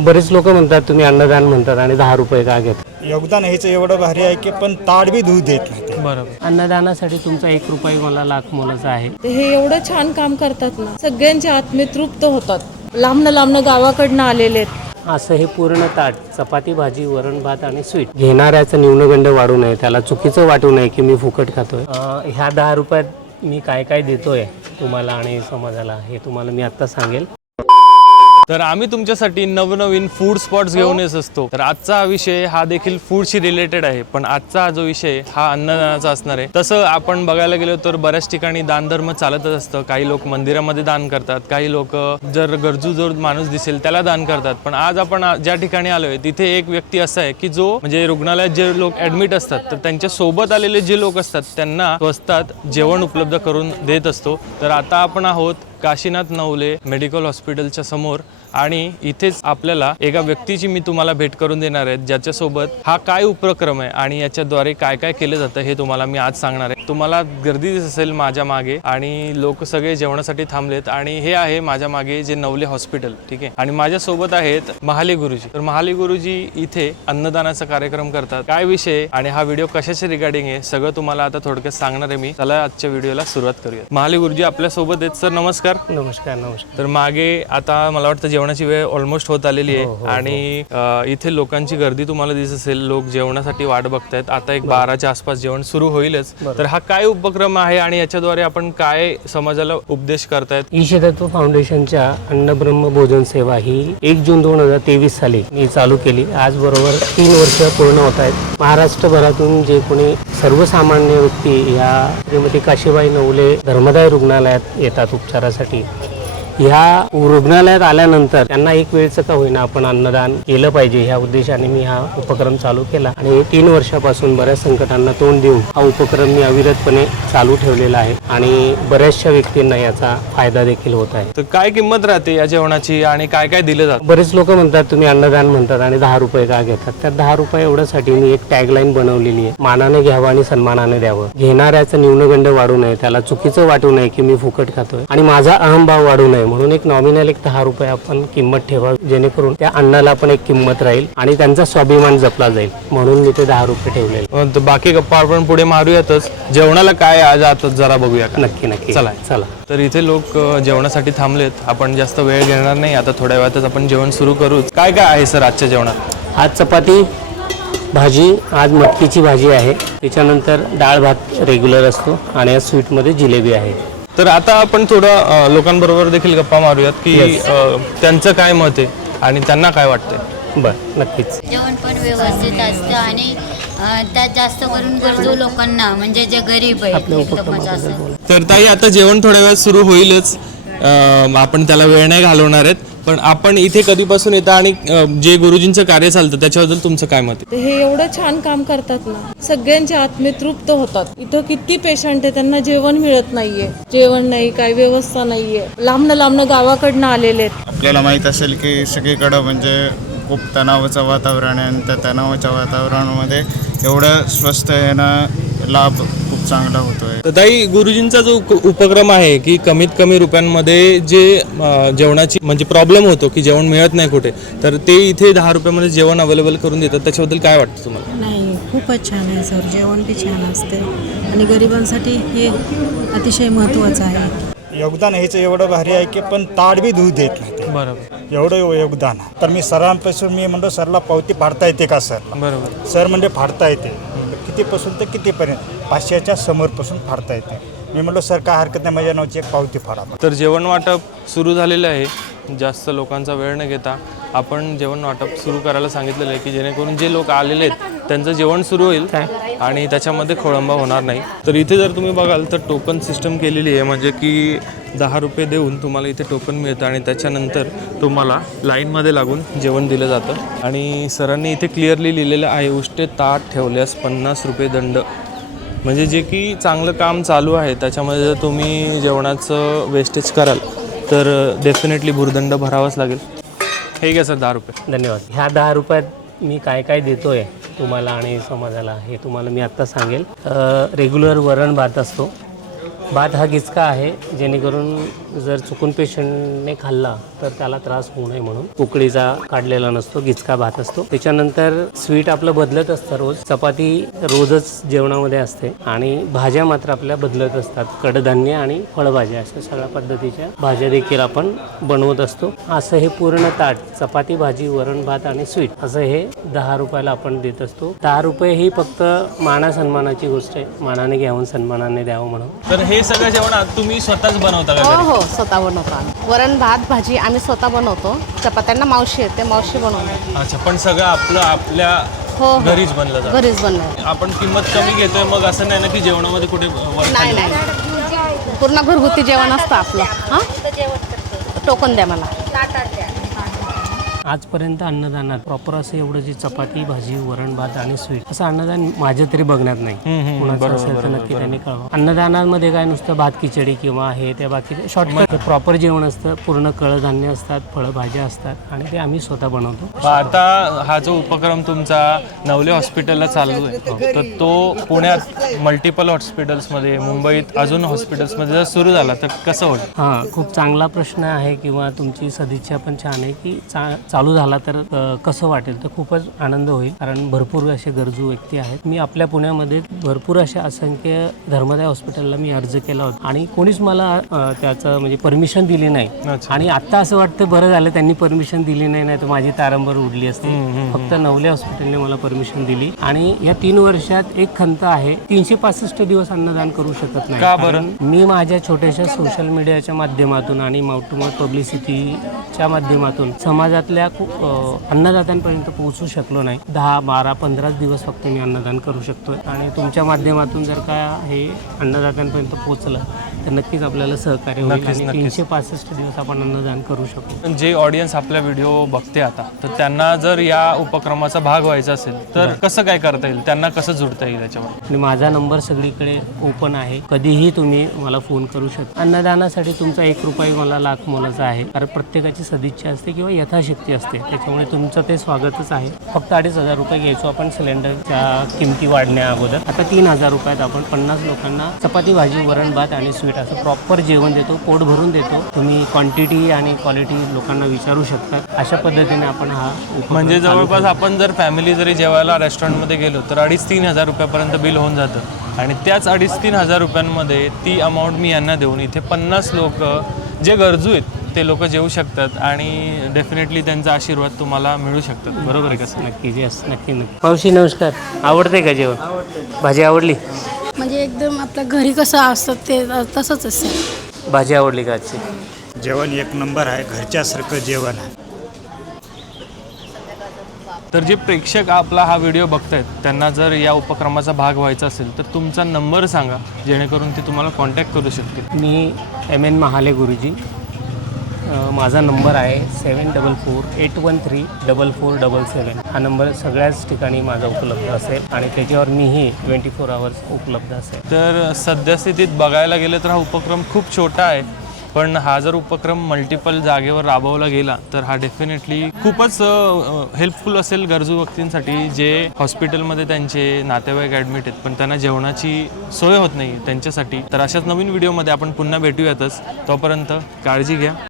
बरेच लोक म्हणतात तुम्ही अन्नदान म्हणतात आणि 10 रुपये का घेत? योगदान ह्याचं एवढं भारी आहे की पण ताड बी दूध देत नाही. बरोबर. अन्नदानासाठी तुमचा 1 रुपया मला लाख मोलाचा आहे. हे एवढं छान काम करतात ना, सगळ्यांचे आत्मे तृप्त होतात. लांबनं लागावाकडनं आलेले आहेत. असं हे पूर्ण ताट चपाती भाजी वरण भात आणि स्वीट घेणाऱ्याचं न्यूनगंड वाढू नये, त्याला चुकीचं वाटू नये की मी फुकट खातोय. ह्या 10 रुपयात मी काय काय देतोय तुम्हाला आणि समाजाला हे तुम्हाला मी आता सांगेल. तर आम्ही तुमच्यासाठी नवनवीन फूड स्पॉट्स घेऊन येत असतो. तर आजचा विषय हा देखील फूडशी रिलेटेड आहे, पण आजचा हा जो विषय हा अन्नदानाचा असणार आहे. तसं आपण बघायला गेलो तर बऱ्याच ठिकाणी दानधर्म चालतच असतं. काही लोक मंदिरामध्ये दान करतात, काही लोक जर गरजू जो माणूस दिसेल त्याला दान करतात. पण आज आपण ज्या ठिकाणी आलोय तिथे एक व्यक्ती असा आहे की जो म्हणजे रुग्णालयात जे लोक ऍडमिट असतात तर त्यांच्या सोबत आलेले जे लोक असतात त्यांना स्वस्तात जेवण उपलब्ध करून देत असतो. तर आता आपण आहोत काशीनाथ नवले मेडिकल हॉस्पिटलच्या समोर आणि इथेच आपल्याला एका व्यक्तीची मी तुम्हाला भेट करून देणार आहे, ज्याच्यासोबत हा काय उपक्रम आहे आणि याच्याद्वारे काय काय केलं जातं हे तुम्हाला मी आज सांगणार आहे. तुम्हाला गर्दी दिसत असेल माझ्या मागे आणि लोक सगळे जेवणासाठी थांबलेत आणि हे आहे माझ्या मागे जे नवले हॉस्पिटल, ठीक आहे. आणि माझ्यासोबत आहेत महाले गुरुजी. तर महाले गुरुजी इथे अन्नदानाचा कार्यक्रम करतात. काय विषय आणि हा व्हिडिओ कशाच्या रिगार्डिंग आहे सगळं तुम्हाला आता थोडक्यात सांगणार आहे मी. चला आजच्या व्हिडिओला सुरुवात करूया. महाले गुरुजी आपल्या सोबत आहेत. सर नमस्कार. नमस्कार. नमस्कार. तर मागे आता मला वाटतं जेवणाची वेळ ऑलमोस्ट होत आलेली आहे आणि इथे लोकांची गर्दी तुम्हाला दिसत असेल. लोक जेवणासाठी वाट बघतायत. आता एक 12च्या आसपास जेवण सुरू होईलच. तर हा काय उपक्रम आहे आणि याच्याद्वारे आपण काय समाजाला उपदेश करतायत? ईशतत्व फाउंडेशनच्या अन्नब्रह्म भोजन सेवा ही 1 जून 2023 साली मी चालू केली. आज बरोबर 3 वर्ष पूर्ण होत आहेत. महाराष्ट्रभरातून जे कोणी सर्वसामान्य व्यक्ती या श्रीमती काशीबाई नवले धर्मदाय रुग्णालयात येतात उपचारासाठी, ह्या रुग्णालयात आल्यानंतर त्यांना एक वेळचं का होईना आपण अन्नदान केलं पाहिजे ह्या उद्देशाने मी हा उपक्रम चालू केला. आणि 3 वर्षापासून बऱ्याच संकटांना तोंड देऊन हा उपक्रम मी अविरतपणे चालू ठेवलेला आहे आणि बऱ्याचशा व्यक्तींना याचा फायदा देखील होत आहे. तर काय किंमत राहते या जेवणाची आणि काय काय दिलं जातं? बरेच लोक म्हणतात तुम्ही अन्नदान म्हणतात आणि 10 रुपये का घेतात? त्या 10 रुपये एवढ्यासाठी मी एक टॅगलाईन बनवलेली आहे, मानाने घ्यावं आणि सन्मानाने द्यावं. घेणाऱ्याचं न्यूनगंड वाढू नये, त्याला चुकीचं वाटू नये की मी फुकट खातोय आणि माझा अहंभाव वाढू नये म्हणून एक नॉमिनल 10 रुपये आपण किंमत ठेवा, जेणेकरून त्या अन्नाला पण एक किंमत राहील आणि त्यांचा स्वाभिमान जपला जाईल म्हणून मी ते 10 रुपये ठेवले. बाकी गप्पा आपण पुढे मारूयातच. जेवणाला काय आज आता जरा बघूया. नक्की नक्की. चला चला. तर इथे लोक जेवणासाठी थांबलेत. आपण जास्त वेळ घेणार नाही, आता थोड्या वेळातच आपण जेवण सुरू करू. काय काय आहे सर आजच्या जेवणात? आज चपाती भाजी, आज मटकीची भाजी आहे, त्याच्यानंतर डाळ भात रेग्युलर असतो आणि आज स्वीटमध्ये जिलेबी आहे. तर आता आपण थोडं लोकांबरोबर देखील गप्पा मारूयात की त्यांचं काय मत आहे आणि त्यांना काय वाटतंय. बरं, नक्कीच. जेवण पण व्यवस्थित असतं आणि त्यात जास्त करून गरजू लोकांना म्हणजे जे गरीब आहेत. तर ताई आता जेवण थोड्या वेळात सुरू होईलच, आपण त्याला वेळ नाही घालवणार आहेत. पण आपण इथे कधीपासून येता आणि जे गुरुजींचं कार्य चालतं त्याच्याबद्दल तुमचं काय मत आहे? हे एवढं छान काम करतात ना, सगळ्यांचे आत्मे तृप्त होतात. इथं किती पेशंट आहे त्यांना जेवण मिळत नाहीये, जेवण नाही, काय व्यवस्था नाहीये. लांबनं गावाकडनं आलेले आहेत. आपल्याला माहीत असेल की सगळीकडं म्हणजे खूप तणावाचं वातावरण आहे आणि त्या तणावाच्या वातावरणामध्ये एवढं स्वस्त येणं लाभ खूप चांगला होतोय. तर ताई गुरुजींचा जो उपक्रम आहे की कमीत कमी रुपयांमध्ये जे जेवणाची म्हणजे प्रॉब्लेम होतो की जेवण मिळत नाही कुठे, तर ते इथे 10 रुपयामध्ये जेवण अवेलेबल करून देतात, त्याच्याबद्दल काय वाटतं तुम्हाला? नाही, खूपच छान आहे सर. जेवण बी छान असते आणि गरिबांसाठी हे अतिशय महत्त्वाचं आहे. योगदान ह्याचं एवढं भारी आहे की पण ताड बी दूध देत नाही. बरोबर. एवढं योगदान. तर मी सरांपासून मी म्हणतो सरला पावती फाडता येते का सर? बरोबर. सर म्हणजे फाडता येते. कितीपासून तर कितीपर्यंत? 500च्या समोरपासून फाडता येते. मी म्हटलं सर काय हरकत नाही, माझ्या नावाची एक पावती फाडा. तर जेवण वाटप सुरू झालेलं आहे. जास्त लोकांचा वेळ न घेता आपण जेवण वाटप सुरू करायला सांगितलेलं आहे की जेणेकरून जे लोक आलेले आहेत त्यांचं जेवण सुरू होईल आणि त्याच्यामध्ये खोळंबा होणार नाही. तर इथे जर तुम्ही बघाल तर टोकन सिस्टम केलेली आहे, म्हणजे की 10 रुपये देऊन तुम्हाला इथे टोकन मिळतं आणि त्याच्यानंतर तुम्हाला लाईनमध्ये लागून जेवण दिलं जातं. आणि सरांनी इथे क्लिअरली लिहिलेलं आहे, उष्टे ताट ठेवल्यास 50 रुपये दंड. म्हणजे जे की चांगलं काम चालू आहे त्याच्यामध्ये जर तुम्ही जेवणाचं वेस्टेज कराल तर डेफिनेटली भुर्दंड भरावाच लागेल. हे घ्या सर 10 रुपये. धन्यवाद. ह्या 10 रुपयात मी काय काय देतोय तुम्हाला आणि समाजाला हे तुम्हाला मी आत्ता सांगेल. रेग्युलर वरण भात असतो. भात हा गिचका आहे, जेणेकरून जर चुकून पेशंटने खाल्ला तर त्याला त्रास होऊ नये म्हणून उकळीचा काढलेला नसतो, गिचका भात असतो. त्याच्यानंतर स्वीट आपलं बदलत असतं रोज. चपाती रोजच जेवणामध्ये असते आणि भाज्या मात्र आपल्या बदलत असतात. कडधान्य आणि फळभाज्या अशा सगळ्या पद्धतीच्या भाज्या देखील आपण बनवत असतो. असं हे पूर्ण ताट चपाती, भाजी, वरण, भात आणि स्वीट असं हे 10 रुपयाला आपण देत असतो. 10 रुपये ही फक्त माना सन्मानाची गोष्ट आहे. मानाने घ्यावून सन्मानाने द्यावं म्हणून. तर हे सगळं जेवण तुम्ही स्वतःच बनवता का हो घरी? हो, स्वतः बनवतो आम्ही. वरण भात भाजी आम्ही स्वतः बनवतो. चपात्यांना मावशी येते, मावशी बनवतो. अच्छा, पण सगळं आपल्या हो घरीच बनलं जातं. घरीच बनवतो. आपण किंमत कमी घेतोय मग असं नाही ना की जेवणामध्ये कुठे नाही नाही, पूर्ण घरगुती जेवण असतं आपलं. हां, टोकन द्या मला. आजपर्यंत अन्नदानात प्रॉपर असं एवढं जी चपाती, भाजी, वरण, भात आणि स्वीट असं अन्नदान माझ्या तरी बघण्यात नाही. कुणाचं असेल तर नक्की त्यांनी कळवा. अन्नदानामध्ये काय नुसतं भात खिचडी किंवा हे त्या बाकी शॉर्टकट प्रॉपर जेवण असतं. पूर्ण कडधान्य असतात, फळभाज्या असतात आणि ते आम्ही स्वतः बनवतो. आता हा जो उपक्रम तुमचा नवले हॉस्पिटलला चालू आहे तर तो पुण्यात मल्टिपल हॉस्पिटल्समध्ये, मुंबईत अजून हॉस्पिटल्समध्ये जर सुरू झाला तर कसं होईल? हां, खूप चांगला प्रश्न आहे किंवा तुमची सदिच्छा पण छान आहे की चालू झाला तर कसं वाटेल. तर खूपच आनंद होईल कारण भरपूर असे गरजू व्यक्ती आहेत. मी आपल्या पुण्यामध्ये भरपूर अशा असंख्य धर्मदाय हॉस्पिटलला मी अर्ज केला होता आणि कोणीच मला त्याचं म्हणजे परमिशन दिली नाही. आणि आता असं वाटतं बरं झालं त्यांनी परमिशन दिली नाही तर माझी तारंबर उडली असते. फक्त नवले हॉस्पिटलने मला परमिशन दिली आणि या 3 वर्षात एक खंत आहे, 365 दिवस अन्नदान करू शकत नाही. का बरं? मी माझ्या छोट्याशा सोशल मीडियाच्या माध्यमातून आणि माउथ टू माउथ पब्लिसिटीच्या माध्यमातून समाजातल्या अन्नदात्यांपर्यंत पोहोचू शकलो नाही. 10, 12, 15 दिवस फक्त मी अन्नदान करू शकतोय आणि तुमच्या माध्यमातून जर का हे अन्नदात्यांपर्यंत पोहोचलं तर नक्कीच आपल्याला सहकार्य होईल आणि 365 दिवस आपण अन्नदान करू शकतो. जे ऑडियन्स आपला व्हिडिओ बघते आता तर त्यांना जर या उपक्रमाचा भाग व्हायचा असेल तर कसं काय करता येईल? त्यांना कसं जुडता येईल याच्यावर? आणि माझा नंबर सगळीकडे ओपन आहे. कधीही तुम्ही मला फोन करू शकता. अन्नदानासाठी तुमचा 1 रुपया मला लाख मोलाचा आहे. कारण प्रत्येकाची सदिच्छा असते किंवा यथाशक्ती असते. त्याच्यामुळे तुमचं ते स्वागतच आहे. फक्त 2,500 रुपये घ्यायचो आपण सिलेंडरच्या किमती वाढण्या अगोदर. आता 3,000 रुपयात आपण 50 लोकांना चपाती, भाजी, वरण, भात आणि स्वीट असं प्रॉपर जेवण देतो. पोट भरून देतो. तुम्ही क्वांटिटी आणि क्वालिटी लोकांना विचारू शकता. अशा पद्धतीने आपण हा उपक्रम म्हणजे चालू जवळपास करू. आपण जर फॅमिली जरी जेवायला रेस्टॉरंटमध्ये गेलो तर 2,500-3 हजार रुपयापर्यंत बिल होऊन जातं आणि त्याच 2,500-3 हजार रुपयांमध्ये ती अमाऊंट मी यांना देऊन इथे 50 लोक जे गरजू आहेत ते लोक जेवू शकतात आणि डेफिनेटली त्यांचा आशीर्वाद तुम्हाला मिळू शकतात. बरोबर आहे कसं? नक्की, येस, नक्की नक्की. मावशी नमस्कार. आवडते का जेवण? भाजी आवडली? म्हणजे एकदम आपल्या घरी कसं असतं ते तसंच असेल. भाजी आवडली का आजची? जेवण 1 नंबर आहे, घरच्यासारखं जेवण आहे. तर जे प्रेक्षक आपला हा व्हिडिओ बघतायत त्यांना जर या उपक्रमाचा भाग व्हायचा असेल तर तुमचा नंबर सांगा जेणेकरून ते तुम्हाला कॉन्टॅक्ट करू शकतील. मी MN महाले गुरुजी. माझा नंबर आहे 7448134477. हा नंबर सगळ्याच ठिकाणी माझा उपलब्ध असेल आणि त्याच्यावर मीही 24 आवर्स उपलब्ध असेल. तर सद्यस्थितीत बघायला गेलं तर हा उपक्रम खूप छोटा आहे पण हा जर उपक्रम मल्टिपल जागेवर राबवला गेला तर हा डेफिनेटली खूपच हेल्पफुल असेल गरजू व्यक्तींसाठी जे हॉस्पिटलमध्ये त्यांचे नातेवाईक ॲडमिट आहेत पण त्यांना जेवणाची सोय होत नाही त्यांच्यासाठी. तर अशाच नवीन व्हिडिओमध्ये आपण पुन्हा भेटूयातच. तोपर्यंत काळजी घ्या.